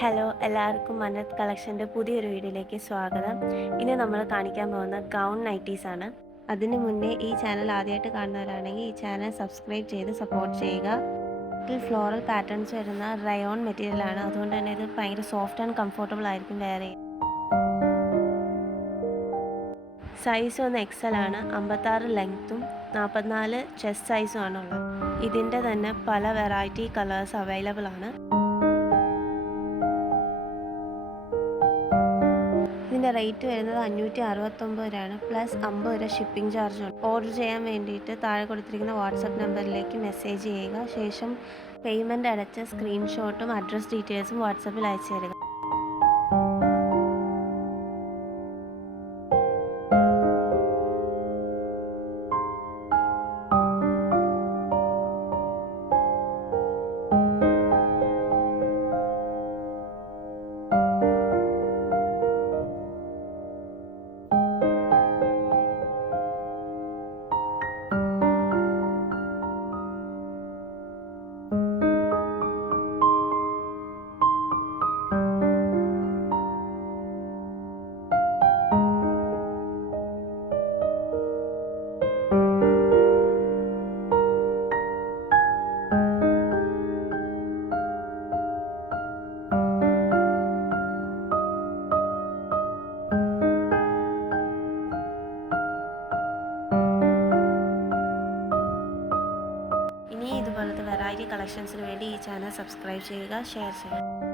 Hello എല്ലാവർക്കും മനത് കളക്ഷൻ്റെ പുതിയൊരു വീഡിയോയിലേക്ക് സ്വാഗതം. ഇനി നമ്മൾ കാണിക്കാൻ പോകുന്ന ഗൗൺ നൈറ്റീസ് ആണ്. അതിനു മുന്നേ ഈ ചാനൽ ആദ്യമായിട്ട് കാണുന്നവരാണെങ്കിൽ ഈ ചാനൽ സബ്സ്ക്രൈബ് ചെയ്ത് സപ്പോർട്ട് ചെയ്യുക. ഇതിൽ ഫ്ലോറൽ പാറ്റേൺസ് വരുന്ന റയോൺ മെറ്റീരിയലാണ്, അതുകൊണ്ട് തന്നെ ഇത് ഭയങ്കര സോഫ്റ്റ് ആൻഡ് കംഫർട്ടബിൾ ആയിരിക്കും വെയർ ചെയ്യാൻ. സൈസ് ഒന്ന് എക്സൽ ആണ്, 56 ലെങ്ത്തും 44 ചെസ്റ്റ് സൈസും ആണുള്ളത്. ഇതിൻ്റെ തന്നെ പല വെറൈറ്റി കളേഴ്സ് അവൈലബിൾ ആണ്. ഇതിൻ്റെ റേറ്റ് വരുന്നത് 569 രൂപയാണ്, പ്ലസ് 50 രൂപ ഷിപ്പിംഗ് ചാർജുണ്ട്. ഓർഡർ ചെയ്യാൻ വേണ്ടിയിട്ട് താഴെ കൊടുത്തിരിക്കുന്ന വാട്സപ്പ് നമ്പറിലേക്ക് മെസ്സേജ് ചെയ്യുക. ശേഷം പേയ്മെൻറ്റ് അടച്ച സ്ക്രീൻഷോട്ടും അഡ്രസ് ഡീറ്റെയിൽസും വാട്സപ്പിൽ അയച്ചു തരിക. ഇനി ഇതുപോലത്തെ വെറൈറ്റി കളക്ഷൻസിന് വേണ്ടി ഈ ചാനൽ സബ്സ്ക്രൈബ് ചെയ്യുക, ഷെയർ ചെയ്യുക.